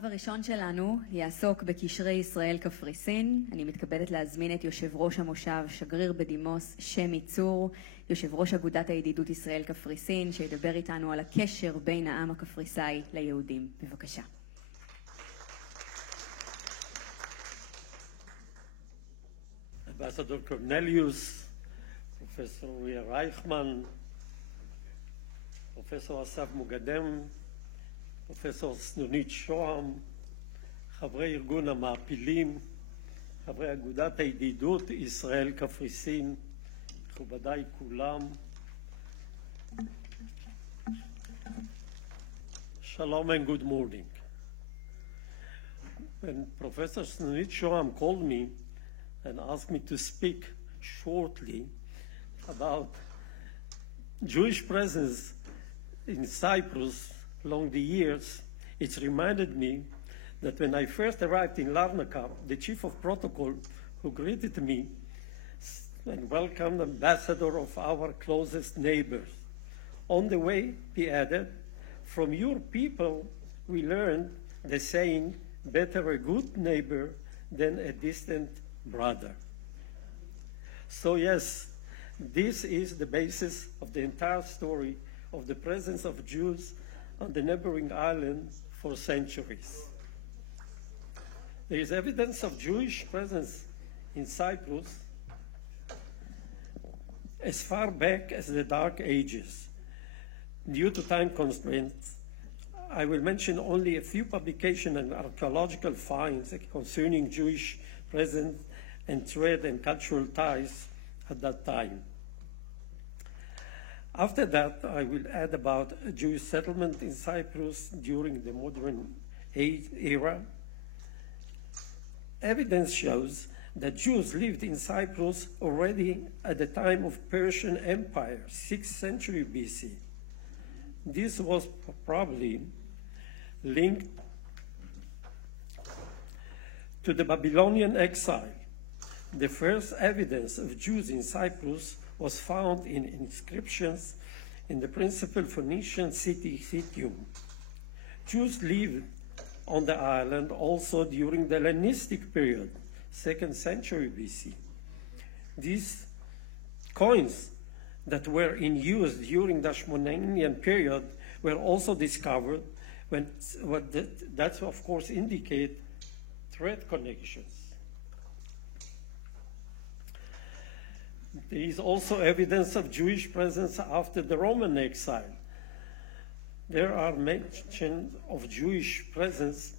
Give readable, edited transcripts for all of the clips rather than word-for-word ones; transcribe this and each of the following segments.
המושב הראשון שלנו יעסוק בקשרי ישראל קפריסין. אני מתכבדת להזמין את יושב ראש המושב, שגריר בדימוס, שמי צור, יושב ראש אגודת הידידות ישראל קפריסין, שידבר איתנו על הקשר בין העם הקפריסאי ליהודים. בבקשה. Ambassador קורנליוס, פרופסור רייכמן, פרופסור אסף מוגדם, פרופסור סנונית שוהם, חברי ארגון המעפילים, חברי אגודת הידידות ישראל קפריסין, מכובדיי כולם. Shalom and good morning. When Professor Snunit Shoham called me and asked me to speak shortly about Jewish presence in Cyprus along the years, it reminded me that when I first arrived in Larnaca, the chief of protocol who greeted me and welcomed the ambassador of our closest neighbors. On the way, he added, from your people, we learned the saying, better a good neighbor than a distant brother. So yes, this is the basis of the entire story of the presence of Jews on the neighboring islands for centuries. There is evidence of Jewish presence in Cyprus as far back as the Dark Ages. Due to time constraints, I will mention only a few publications and archaeological finds concerning Jewish presence and trade and cultural ties at that time. After that, I will add about a Jewish settlement in Cyprus during the modern era. Evidence shows that Jews lived in Cyprus already at the time of Persian Empire, 6th century BC. This was probably linked to the Babylonian exile. The first evidence of Jews in Cyprus was found in inscriptions in the principal Phoenician city Citium. Jews lived on the island also during the Hellenistic period, 2nd century BC. These coins that were in use during the Hasmonean period were also discovered, that of course indicate trade connections. There is also evidence of Jewish presence after the Roman exile. There are mentions of Jewish presence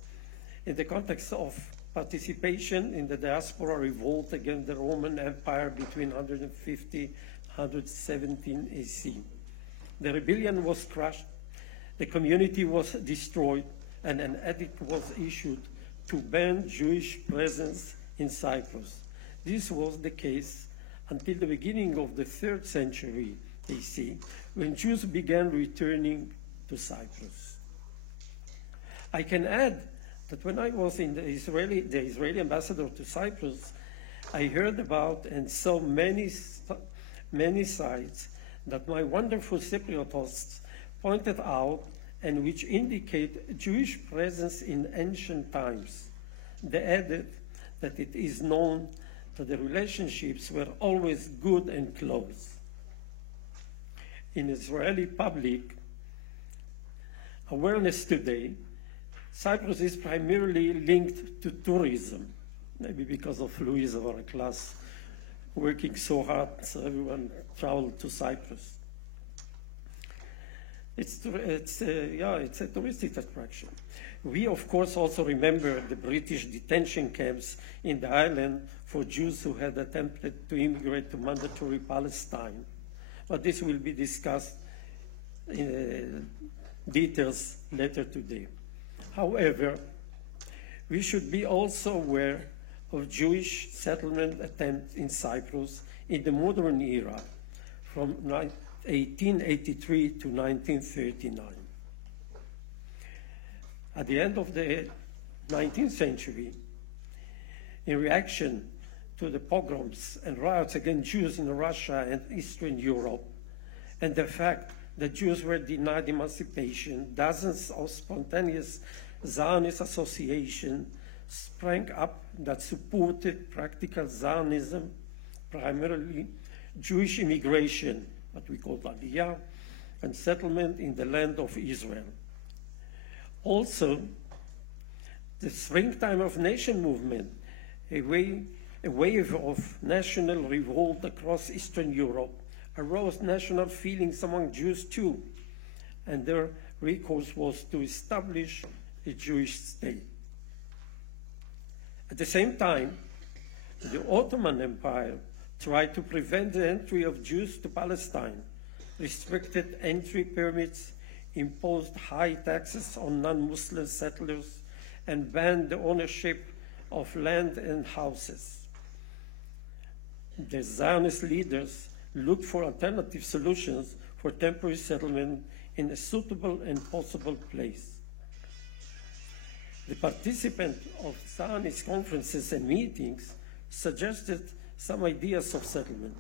in the context of participation in the diaspora revolt against the Roman Empire between 150 and 117 AC. The rebellion was crushed, the community was destroyed, and an edict was issued to ban Jewish presence in Cyprus. This was the case until the beginning of the 3rd century AC, when Jews began returning to Cyprus. I can add that when I was in the Israeli ambassador to Cyprus, I heard about and saw many sites that my wonderful Cypriot hosts pointed out and which indicate Jewish presence in ancient times. They added that it is known that the relationships were always good and close. In Israeli public awareness today, Cyprus is primarily linked to tourism, maybe because of Louis, our class, working so hard, so everyone traveled to Cyprus. It's a touristic attraction. We, of course, also remember the British detention camps in the island for Jews who had attempted to immigrate to mandatory Palestine. But this will be discussed in details later today. However, we should be also aware of Jewish settlement attempts in Cyprus in the modern era, from 1883 to 1939. At the end of the 19th century, in reaction to the pogroms and riots against Jews in Russia and Eastern Europe, and the fact that Jews were denied emancipation, dozens of spontaneous Zionist association sprang up that supported practical Zionism, primarily Jewish immigration, what we call Aliyah, and settlement in the land of Israel. Also, the Springtime of Nation movement, a wave of national revolt across Eastern Europe, aroused national feelings among Jews too, and their recourse was to establish a Jewish state. At the same time, the Ottoman Empire tried to prevent the entry of Jews to Palestine, restricted entry permits, imposed high taxes on non-Muslim settlers, and banned the ownership of land and houses. The Zionist leaders looked for alternative solutions for temporary settlement in a suitable and possible place. The participants of Zionist conferences and meetings suggested some ideas of settlement,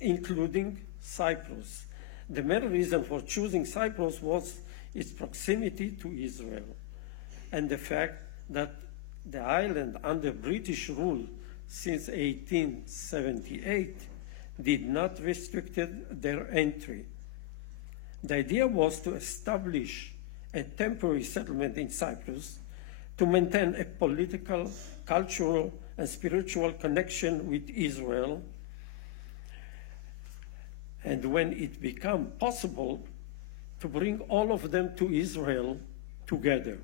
including Cyprus. The main reason for choosing Cyprus was its proximity to Israel and the fact that the island under British rule since 1878 did not restrict their entry. The idea was to establish a temporary settlement in Cyprus to maintain a political, cultural, and spiritual connection with Israel, and when it became possible, to bring all of them to Israel together.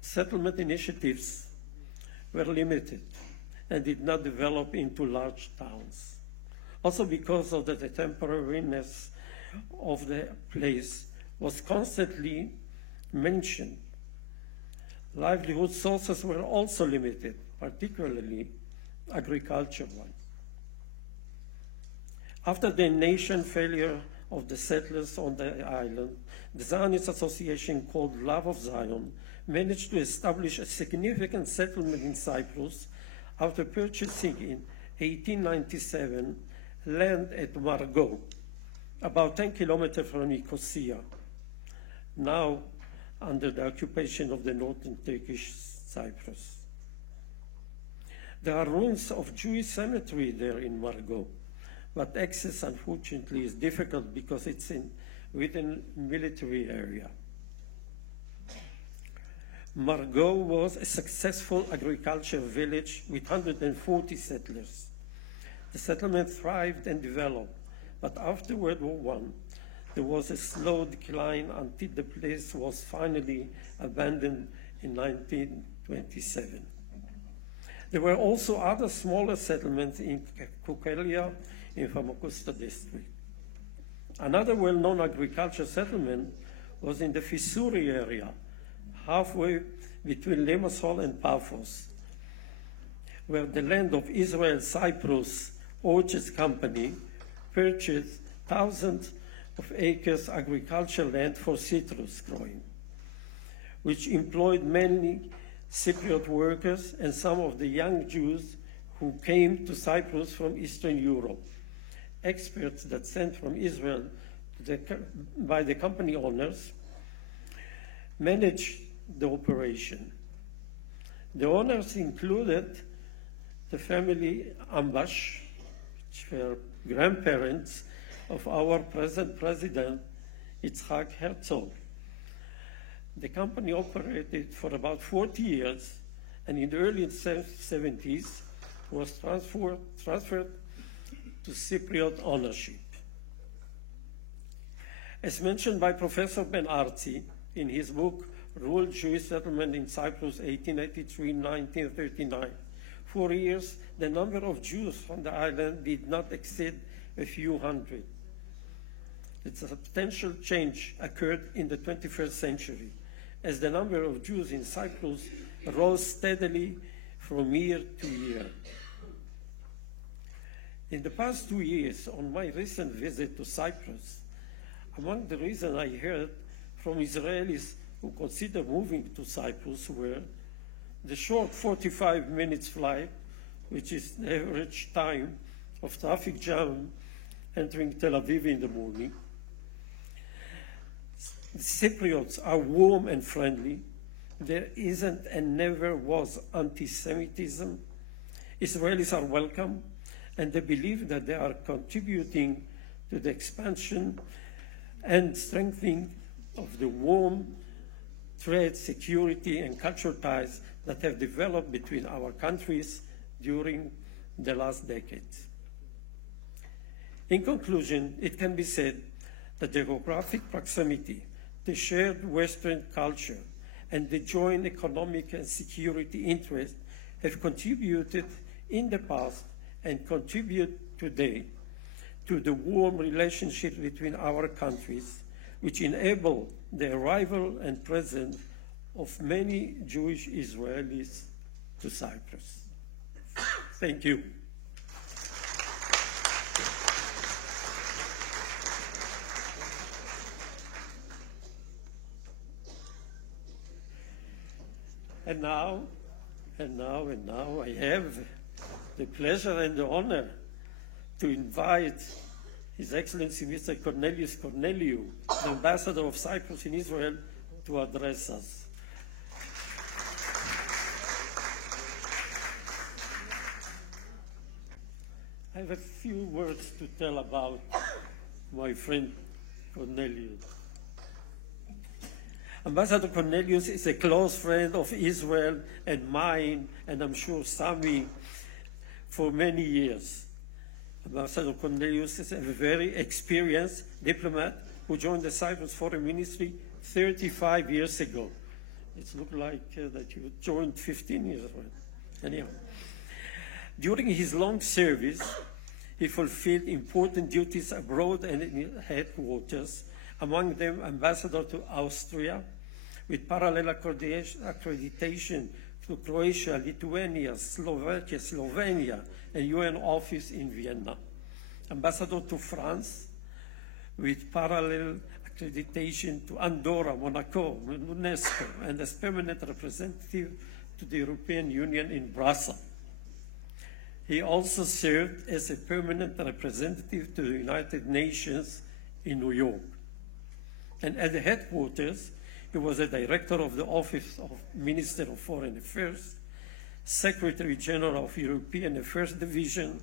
Settlement initiatives were limited and did not develop into large towns. Also because of the temporariness of the place was constantly mentioned. Livelihood sources were also limited, particularly agricultural ones. After the nation failure of the settlers on the island, the Zionist association called Love of Zion managed to establish a significant settlement in Cyprus after purchasing in 1897 land at Margot, about 10 kilometers from Nicosia, now under the occupation of the northern Turkish Cyprus. There are ruins of Jewish cemetery there in Margot, but access, unfortunately, is difficult because it's within military area. Margot was a successful agricultural village with 140 settlers. The settlement thrived and developed, but after World War I, there was a slow decline until the place was finally abandoned in 1927. There were also other smaller settlements in Kukelia in Famagusta district. Another well-known agricultural settlement was in the Fissuri area, halfway between Limassol and Paphos, where the land of Israel Cyprus Orchards Company purchased thousands of acres agricultural land for citrus growing, which employed mainly Cypriot workers and some of the young Jews who came to Cyprus from Eastern Europe. Experts that sent from Israel by the company owners managed the operation. The owners included the family Ambash, which were grandparents of our present president, Yitzhak Herzog. The company operated for about 40 years, and in the early 70s was transferred to Cypriot ownership. As mentioned by Professor Ben Arzi in his book, Rural Jewish Settlement in Cyprus, 1883-1939, for years, the number of Jews on the island did not exceed a few hundred. A substantial change occurred in the 21st century, as the number of Jews in Cyprus rose steadily from year to year. In the past 2 years, on my recent visit to Cyprus, among the reasons I heard from Israelis who consider moving to Cyprus were the short 45 minutes flight, which is the average time of traffic jam entering Tel Aviv in the morning, The Cypriots are warm and friendly. There isn't and never was anti-Semitism. Israelis are welcome, and they believe that they are contributing to the expansion and strengthening of the warm trade, security, and cultural ties that have developed between our countries during the last decades. In conclusion, it can be said that the geographic proximity, the shared Western culture, and the joint economic and security interests have contributed in the past and contribute today to the warm relationship between our countries, which enable the arrival and presence of many Jewish Israelis to Cyprus. Thank you. And now, I have the pleasure and the honor to invite His Excellency Mr. Corneliu, the Ambassador of Cyprus in Israel, to address us. I have a few words to tell about my friend Cornelius. Ambassador Cornelius is a close friend of Israel and mine, and I'm sure Sami, for many years. Ambassador Cornelius is a very experienced diplomat who joined the Cyprus Foreign Ministry 35 years ago. It looks like that you joined 15 years ago. Anyhow, during his long service, he fulfilled important duties abroad and in headquarters, among them ambassador to Austria, with parallel accreditation to Croatia, Lithuania, Slovakia, Slovenia, and UN office in Vienna. Ambassador to France, with parallel accreditation to Andorra, Monaco, UNESCO, and as permanent representative to the European Union in Brussels. He also served as a permanent representative to the United Nations in New York. And at the headquarters, he was a director of the Office of Minister of Foreign Affairs, Secretary General of European Affairs Division.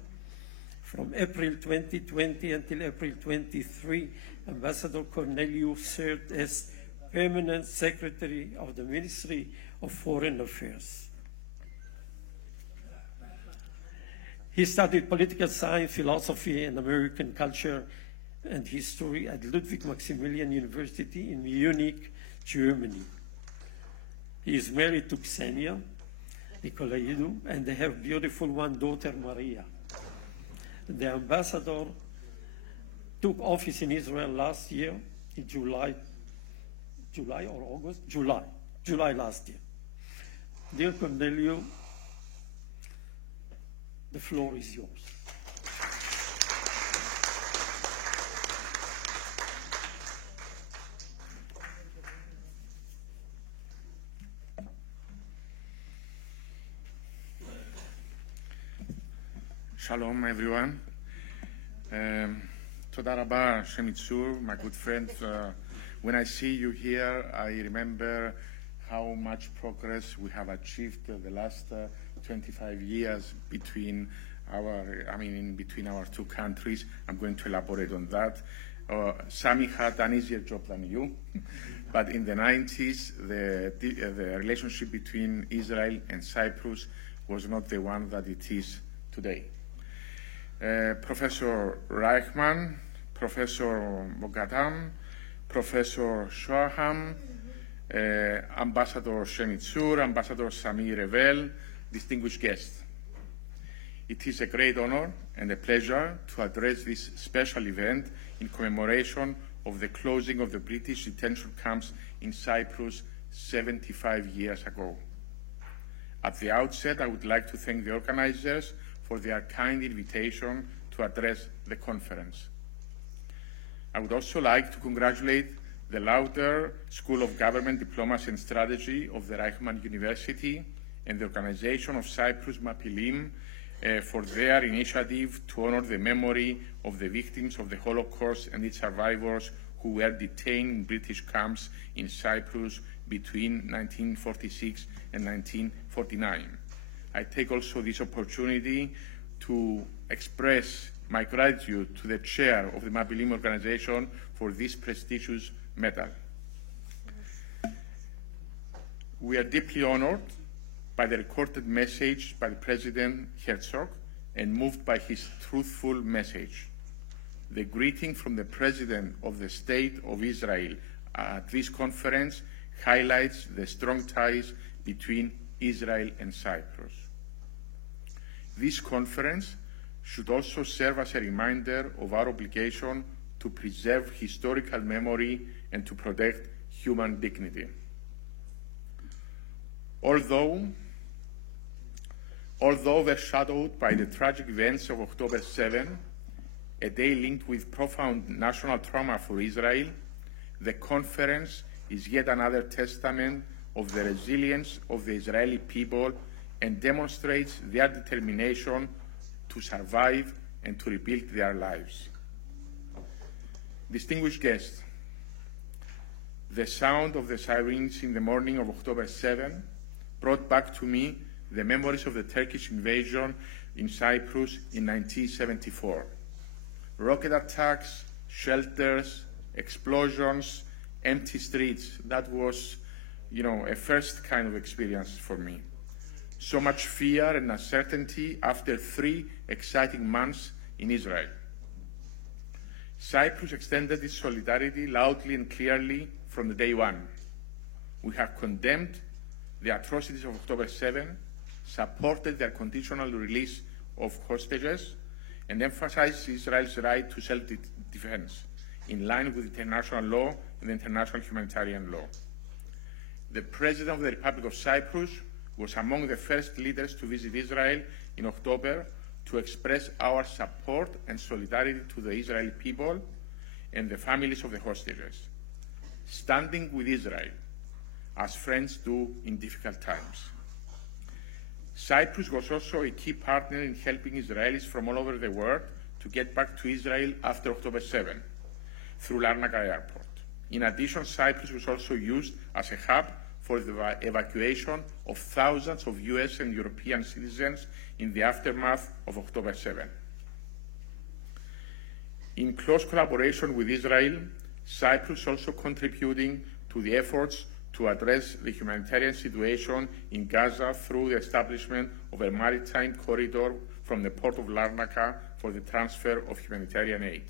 From April 2020 until April 23, Ambassador Corneliu served as Permanent Secretary of the Ministry of Foreign Affairs. He studied political science, philosophy, and American culture and history at Ludwig Maximilian University in Munich, Germany. He is married to Ksenia Nicolaidou, and they have beautiful one daughter, Maria. The ambassador took office in Israel last year, in July or August? July last year. Dear Corneliu, the floor is yours. Shalom, everyone. Toda Rabba, Shemitzur, my good friend. When I see you here, I remember how much progress we have achieved the last 25 years between our two countries. I'm going to elaborate on that. Sami had an easier job than you, but in the 90s, the relationship between Israel and Cyprus was not the one that it is today. Professor Rייכמן, Professor Mogadam, Professor Shoaham, Ambassador Shemitzur, Ambassador Sami Revel, distinguished guests. It is a great honor and a pleasure to address this special event in commemoration of the closing of the British detention camps in Cyprus 75 years ago. At the outset, I would like to thank the organizers for their kind invitation to address the conference. I would also like to congratulate the Lauder School of Government, Diplomacy and Strategy of the Rייכמן University and the organization of Cyprus מעפילים for their initiative to honor the memory of the victims of the Holocaust and its survivors who were detained in British camps in Cyprus between 1946 and 1949. I take also this opportunity to express my gratitude to the chair of the מעפילים organization for this prestigious medal. We are deeply honored by the recorded message by the President Herzog and moved by his truthful message. The greeting from the President of the State of Israel at this conference highlights the strong ties between Israel and Cyprus. This conference should also serve as a reminder of our obligation to preserve historical memory and to protect human dignity. Although overshadowed by the tragic events of October 7, a day linked with profound national trauma for Israel, the conference is yet another testament of the resilience of the Israeli people and demonstrates their determination to survive and to rebuild their lives. Distinguished guests, the sound of the sirens in the morning of October 7 brought back to me the memories of the Turkish invasion in Cyprus in 1974. Rocket attacks, shelters, explosions, empty streets. That was, a first kind of experience for me. So much fear and uncertainty after 3 exciting months in Israel. Cyprus extended its solidarity loudly and clearly from the day one. We have condemned the atrocities of October 7, supported the unconditional release of hostages, and emphasized Israel's right to self-defense in line with international law and international humanitarian law. The President of the Republic of Cyprus was among the first leaders to visit Israel in October to express our support and solidarity to the Israeli people and the families of the hostages, standing with Israel as friends do in difficult times. Cyprus was also a key partner in helping Israelis from all over the world to get back to Israel after October 7 through Larnaca Airport. In addition, Cyprus was also used as a hub for the evacuation of thousands of US and European citizens in the aftermath of October 7. In close collaboration with Israel, Cyprus also contributing to the efforts to address the humanitarian situation in Gaza through the establishment of a maritime corridor from the port of Larnaca for the transfer of humanitarian aid.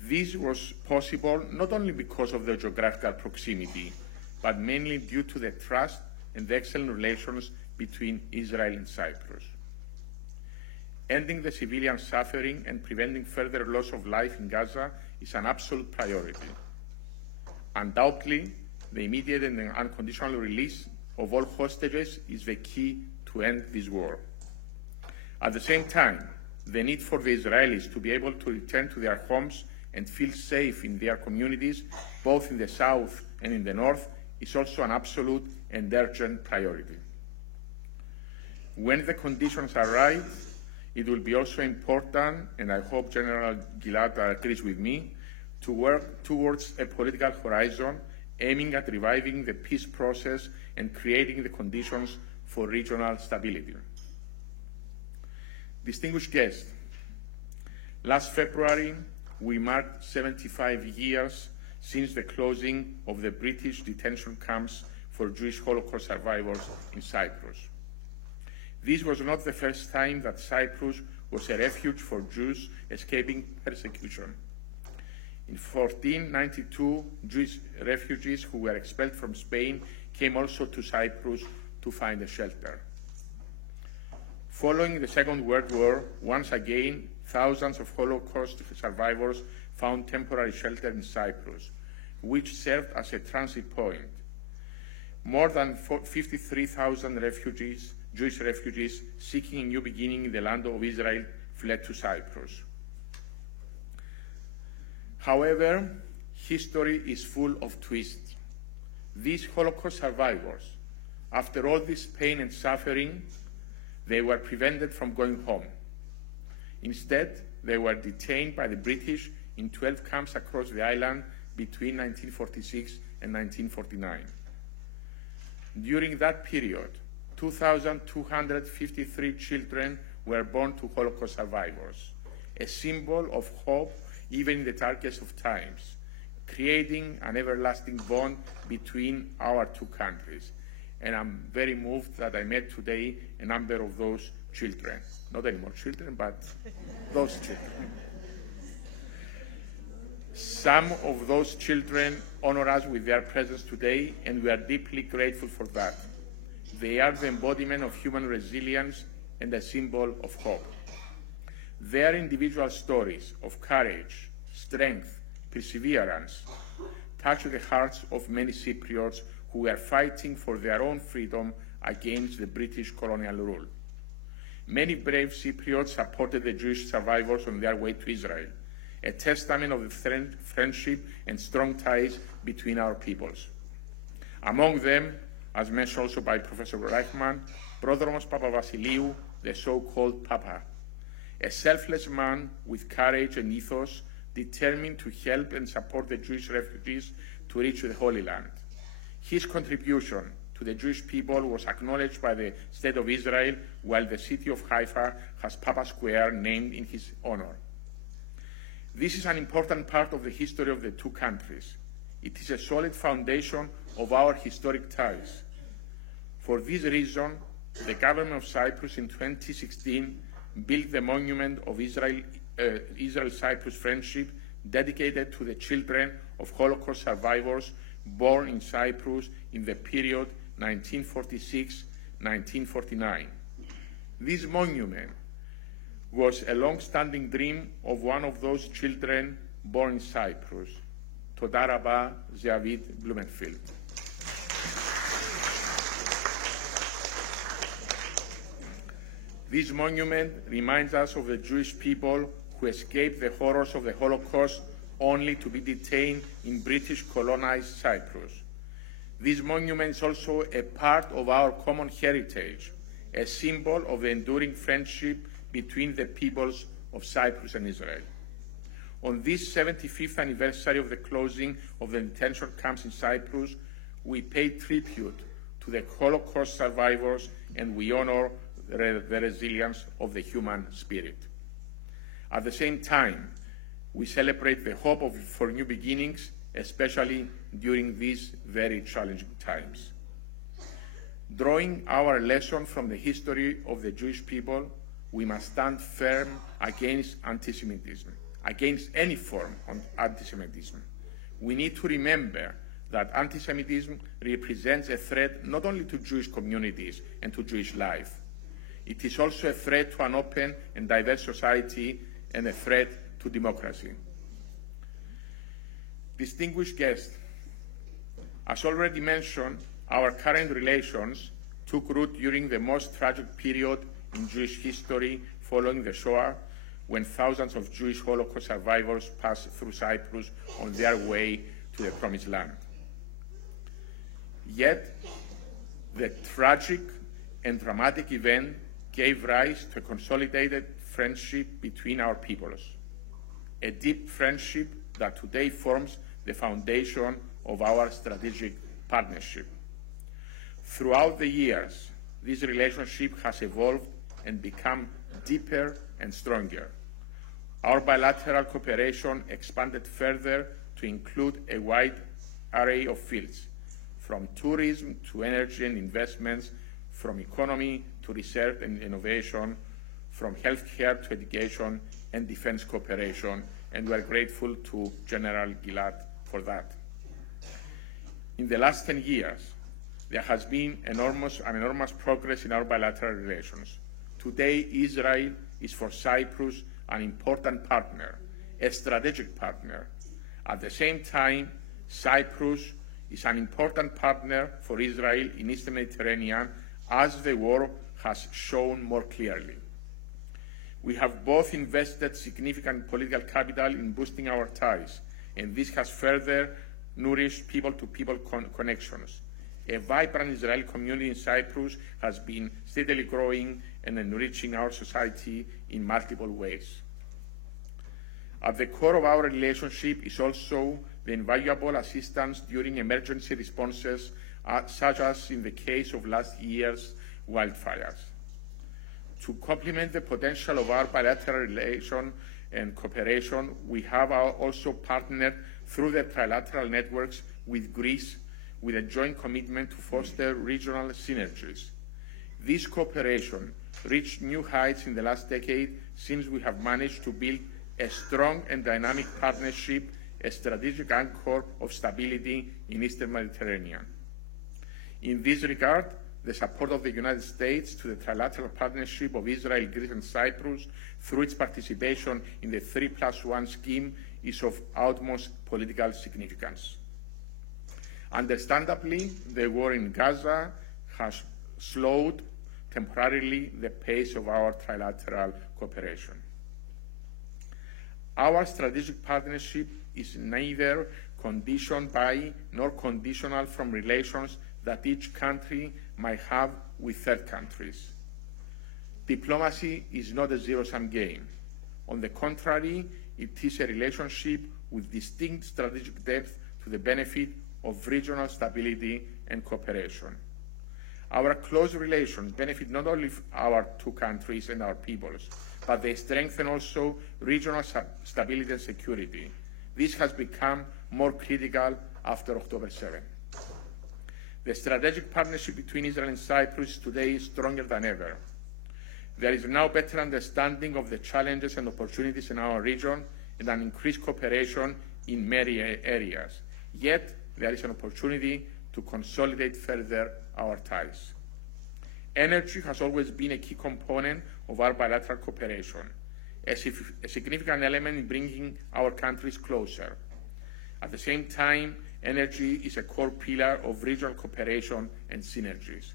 This was possible not only because of the geographical proximity, but mainly due to the trust and the excellent relations between Israel and Cyprus. Ending the civilian suffering and preventing further loss of life in Gaza is an absolute priority. Undoubtedly, the immediate and unconditional release of all hostages is the key to end this war. At the same time, the need for the Israelis to be able to return to their homes and feel safe in their communities, both in the south and in the north, is also an absolute and urgent priority. When the conditions are right, it will be also important, and I hope General Gilad agrees with me, to work towards a political horizon aiming at reviving the peace process and creating the conditions for regional stability. Distinguished guests, last February, we marked 75 years since the closing of the British detention camps for Jewish Holocaust survivors in Cyprus. This was not the first time that Cyprus was a refuge for Jews escaping persecution. In 1492, Jewish refugees who were expelled from Spain came also to Cyprus to find a shelter. Following the Second World War, once again, thousands of Holocaust survivors found temporary shelter in Cyprus, which served as a transit point. More than 53,000 refugees, Jewish refugees seeking a new beginning in the land of Israel, fled to Cyprus. However, history is full of twists. These Holocaust survivors, after all this pain and suffering, they were prevented from going home. Instead, they were detained by the British in 12 camps across the island between 1946 and 1949. During that period, 2,253 children were born to Holocaust survivors, a symbol of hope even in the darkest of times, creating an everlasting bond between our two countries. And I'm very moved that I met today a number of those children. Not any more children, but those children. Some of those children honor us with their presence today, and we are deeply grateful for that. They are the embodiment of human resilience and a symbol of hope. Their individual stories of courage, strength, perseverance touch the hearts of many Cypriots who were fighting for their own freedom against the British colonial rule. Many brave Cypriots supported the Jewish survivors on their way to Israel, a testament of the friendship and strong ties between our peoples. Among them, as mentioned also by Professor Rייכמן, Prodromos Papavasiliou, the so-called Papa, a selfless man with courage and ethos, determined to help and support the Jewish refugees to reach the Holy Land. His contribution to the Jewish people was acknowledged by the State of Israel, while the city of Haifa has Papa Square named in his honor. This is an important part of the history of the two countries. It is a solid foundation of our historic ties. For this reason, the government of Cyprus in 2016 built the monument of Israel-Cyprus friendship dedicated to the children of Holocaust survivors born in Cyprus in the period 1946-1949. This monument was a long-standing dream of one of those children born in Cyprus, Toda Rabba Zeavit Blumenfield. This monument reminds us of the Jewish people who escaped the horrors of the Holocaust only to be detained in British colonized Cyprus. This monument is also a part of our common heritage, a symbol of the enduring friendship between the peoples of Cyprus and Israel. On this 75th anniversary of the closing of the detention camps in Cyprus, we pay tribute to the Holocaust survivors and we honor the resilience of the human spirit. At the same time, we celebrate the hope for new beginnings, especially during these very challenging times. Drawing our lesson from the history of the Jewish people, we must stand firm against anti-Semitism, against any form of anti-Semitism. We need to remember that anti-Semitism represents a threat not only to Jewish communities and to Jewish life. It is also a threat to an open and diverse society and a threat to democracy. Distinguished guests, as already mentioned, our current relations took root during the most tragic period in Jewish history following the Shoah, when thousands of Jewish Holocaust survivors passed through Cyprus on their way to the Promised Land. Yet, the tragic and dramatic event gave rise to a consolidated friendship between our peoples, a deep friendship that today forms the foundation of our strategic partnership. Throughout the years, this relationship has evolved and become deeper and stronger. Our bilateral cooperation expanded further to include a wide array of fields, from tourism to energy and investments, from economy to research and innovation, from healthcare to education and defense cooperation, and we are grateful to General Gilad for that. In the last 10 years, there has been enormous progress in our bilateral relations. Today, Israel is for Cyprus an important partner, a strategic partner. At the same time, Cyprus is an important partner for Israel in Eastern Mediterranean, as the war has shown more clearly. We have both invested significant political capital in boosting our ties, and this has further nourished people-to-people connections. A vibrant Israeli community in Cyprus has been steadily growing and enriching our society in multiple ways. At the core of our relationship is also the invaluable assistance during emergency responses, such as in the case of last year's wildfires. To complement the potential of our bilateral relation and cooperation, we have also partnered through the trilateral networks with Greece with a joint commitment to foster regional synergies. This cooperation reached new heights in the last decade since we have managed to build a strong and dynamic partnership, a strategic anchor of stability in Eastern Mediterranean. In this regard, the support of the United States to the trilateral partnership of Israel, Greece, and Cyprus through its participation in the 3+1 scheme is of utmost political significance. Understandably, the war in Gaza has slowed temporarily the pace of our trilateral cooperation. Our strategic partnership is neither conditioned by nor conditional from relations that each country might have with third countries. Diplomacy is not a zero-sum game. On the contrary, it is a relationship with distinct strategic depth to the benefit of regional stability and cooperation. Our close relations benefit not only our two countries and our peoples, but they strengthen also regional stability and security. This has become more critical after October 7. The strategic partnership between Israel and Cyprus today is stronger than ever. There is now better understanding of the challenges and opportunities in our region and an increased cooperation in many areas. Yet, there is an opportunity to consolidate further our ties. Energy has always been a key component of our bilateral cooperation, a significant element in bringing our countries closer. At the same time, energy is a core pillar of regional cooperation and synergies,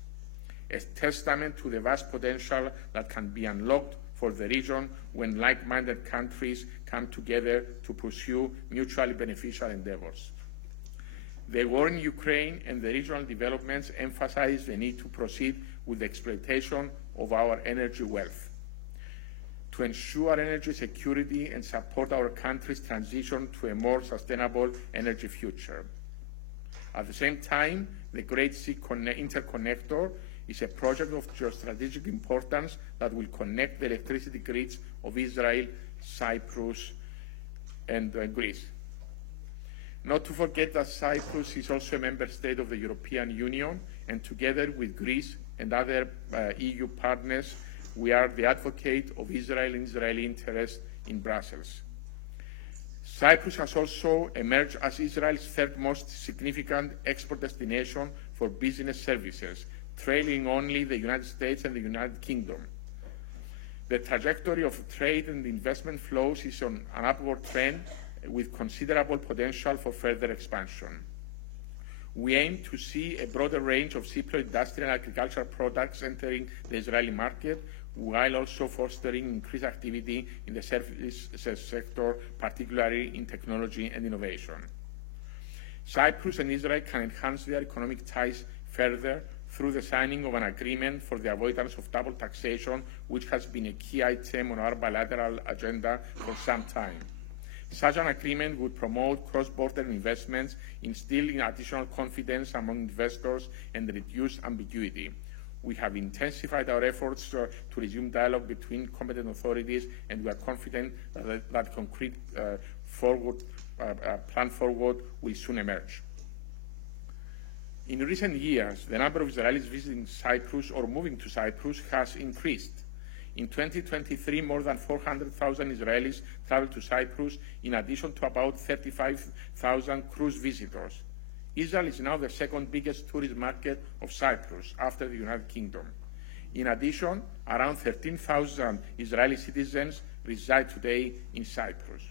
a testament to the vast potential that can be unlocked for the region when like-minded countries come together to pursue mutually beneficial endeavors. The war in Ukraine and the regional developments emphasize the need to proceed with the exploitation of our energy wealth, to ensure energy security and support our country's transition to a more sustainable energy future. At the same time, the Great Sea Interconnector is a project of geostrategic importance that will connect the electricity grids of Israel, Cyprus, and Greece. Not to forget that Cyprus is also a member state of the European Union, and together with Greece and other EU partners, we are the advocate of Israel and Israeli interests in Brussels. Cyprus has also emerged as Israel's third most significant export destination for business services, trailing only the United States and the United Kingdom. The trajectory of trade and investment flows is on an upward trend with considerable potential for further expansion. We aim to see a broader range of Cypriot industrial and agricultural products entering the Israeli market, while also fostering increased activity in the services sector, particularly in technology and innovation. Cyprus and Israel can enhance their economic ties further through the signing of an agreement for the avoidance of double taxation, which has been a key item on our bilateral agenda for some time. Such an agreement would promote cross-border investments, instilling additional confidence among investors and reduce ambiguity. We have intensified our efforts to resume dialogue between competent authorities, and we are confident that concrete plan forward will soon emerge. In recent years, the number of Israelis visiting Cyprus or moving to Cyprus has increased. In 2023, more than 400,000 Israelis traveled to Cyprus, in addition to about 35,000 cruise visitors. Israel is now the second biggest tourist market of Cyprus after the United Kingdom. In addition, around 13,000 Israeli citizens reside today in Cyprus.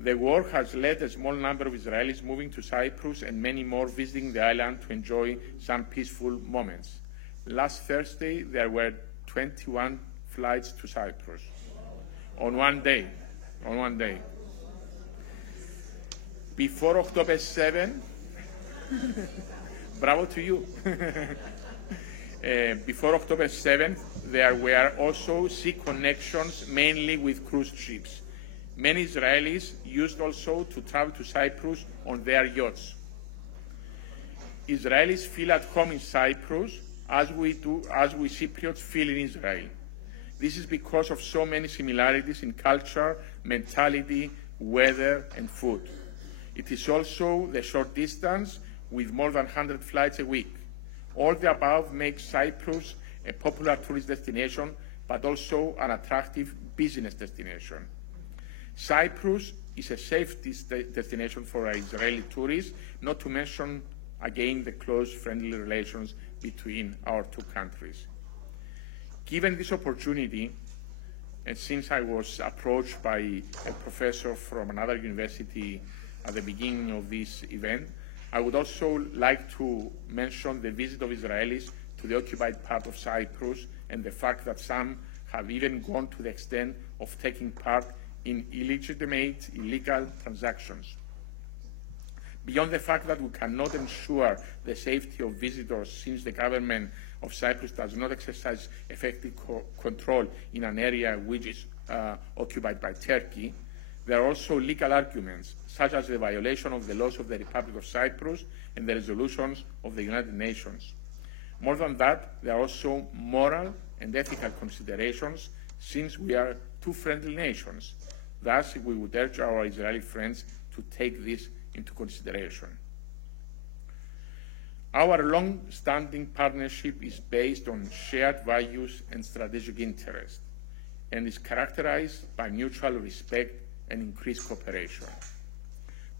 The war has led a small number of Israelis moving to Cyprus and many more visiting the island to enjoy some peaceful moments. Last Thursday, there were 21 flights to Cyprus on one day. Before October 7, bravo to you. Before October 7th, there were also sea connections, mainly with cruise ships. Many Israelis used also to travel to Cyprus on their yachts. Israelis feel at home in Cyprus as we Cypriots feel in Israel. This is because of so many similarities in culture, mentality, weather, and food. It is also the short distance with more than 100 flights a week. All the above makes Cyprus a popular tourist destination, but also an attractive business destination. Cyprus is a safe destination for Israeli tourists, not to mention, again, the close friendly relations between our two countries. Given this opportunity, and since I was approached by a professor from another university at the beginning of this event, I would also like to mention the visit of Israelis to the occupied part of Cyprus and the fact that some have even gone to the extent of taking part in illegitimate, illegal transactions. Beyond the fact that we cannot ensure the safety of visitors since the government of Cyprus does not exercise effective control in an area which is occupied by Turkey, there are also legal arguments, such as the violation of the laws of the Republic of Cyprus and the resolutions of the United Nations. More than that, there are also moral and ethical considerations, since we are two friendly nations. Thus, we would urge our Israeli friends to take this into consideration. Our long-standing partnership is based on shared values and strategic interest, and is characterized by mutual respect and increased cooperation.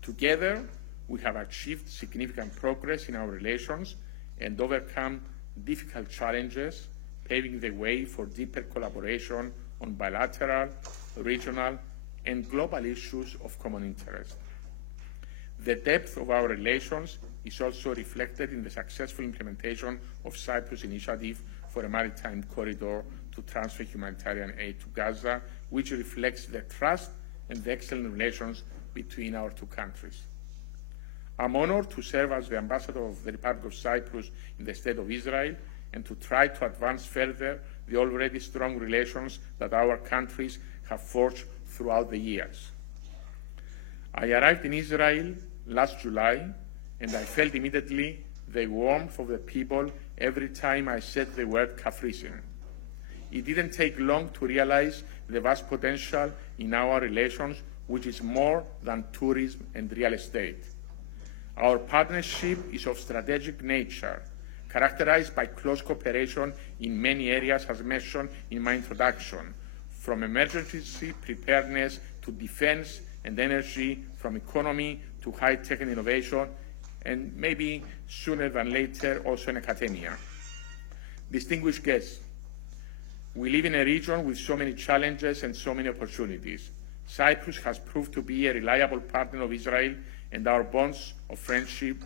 Together, we have achieved significant progress in our relations and overcome difficult challenges, paving the way for deeper collaboration on bilateral, regional, and global issues of common interest. The depth of our relations is also reflected in the successful implementation of Cyprus' initiative for a maritime corridor to transfer humanitarian aid to Gaza, which reflects the trust and the excellent relations between our two countries. I'm honored to serve as the ambassador of the Republic of Cyprus in the State of Israel and to try to advance further the already strong relations that our countries have forged throughout the years. I arrived in Israel last July, and I felt immediately the warmth of the people every time I said the word Kafrisin. It didn't take long to realize the vast potential in our relations, which is more than tourism and real estate. Our partnership is of strategic nature, characterized by close cooperation in many areas, as mentioned in my introduction, from emergency preparedness to defense and energy, from economy to high-tech and innovation, and maybe sooner than later also in academia. Distinguished guests, we live in a region with so many challenges and so many opportunities. Cyprus has proved to be a reliable partner of Israel, and our bonds of friendship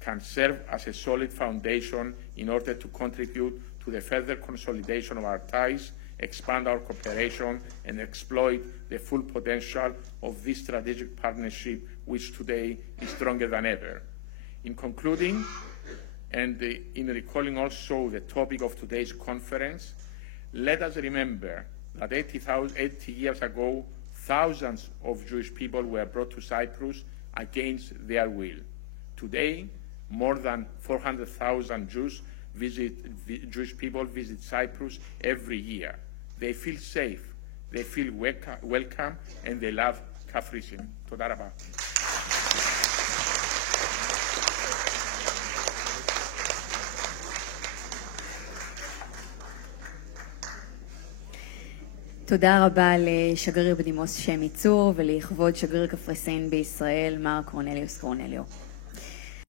can serve as a solid foundation in order to contribute to the further consolidation of our ties, expand our cooperation, and exploit the full potential of this strategic partnership, which today is stronger than ever. In concluding, and in recalling also the topic of today's conference, let us remember that 80 years ago, thousands of Jewish people were brought to Cyprus against their will. Today, more than 400,000 Jewish people visit Cyprus every year. They feel safe, they feel welcome, and they love Kafrisin. Toda rabba. תודה רבה לשגריר בדימוס שמי צור ולכבוד שגריר קפריסין בישראל, מר קורנליוס קורנליו.